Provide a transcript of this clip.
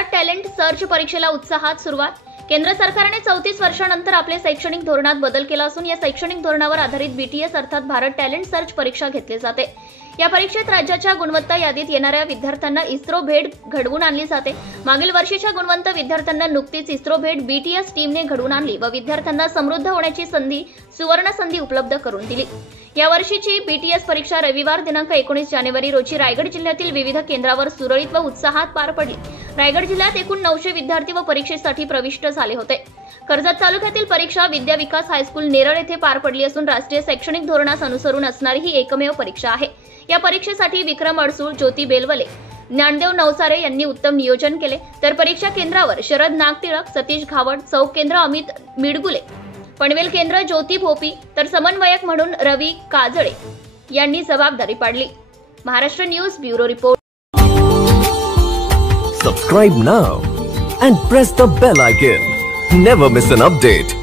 Bharat talent search परीक्षेला उत्साहात सुरुवात। केंद्र सरकारने 34 वर्षांनंतर आपले शैक्षणिक धोरणात बदल केला असून या शैक्षणिक धोरणावर आधारित बीटीएस अर्थात भारत टॅलेंट सर्च परीक्षा घेतली जाते। या परीक्षेत राज्याच्या गुणवत्ता यादीत येणाऱ्या विद्यार्थ्यांना इस्रो भेट घडवून आणली जाते। मागील वर्षीच्या गुणवंत विद्यार्थ्यांना नुकतीच इस्रो भेट बीटीएस टीमने घडवून आणली व विद्यार्थ्यांना समृद्ध होण्याची सुवर्ण संधी उपलब्ध करून दिली। या वर्षीची बीटीएस परीक्षा रविवार दिनांक 19 जानेवारी रोजी रायगड जिल्ह्यातील विविध केंद्रावर सुरळीत व उत्साहात पार पडली। रायगड जिल्ह्यात एकूण 900 विद्यार्थी व परीक्षेसाठी प्रविष्ट झाले होते। कर्जत तालुक्यातील परीक्षा विद्या विकास हायस्कूल नेरळ येथे पार पडली असून राष्ट्रीय शैक्षणिक धोरणास अनुसरून असणारी ही एकमेव परीक्षा आहे। या परीक्षेसाठी विक्रम अडसूळ, ज्योती बेलवले, ज्ञानदेव नवसारे यांनी उत्तम नियोजन केले, तर परीक्षा केंद्रावर शरद नागटिळक, सतीश घावड, चौक केंद्र अमित मिडगुले, पनवेल केंद्र ज्योती भोपी, तर समन्वयक म्हणून रवी काजळे यांनी जबाबदारी पाडली। Maharashtra news bureau report. Subscribe now and press the bell icon. Never miss an update.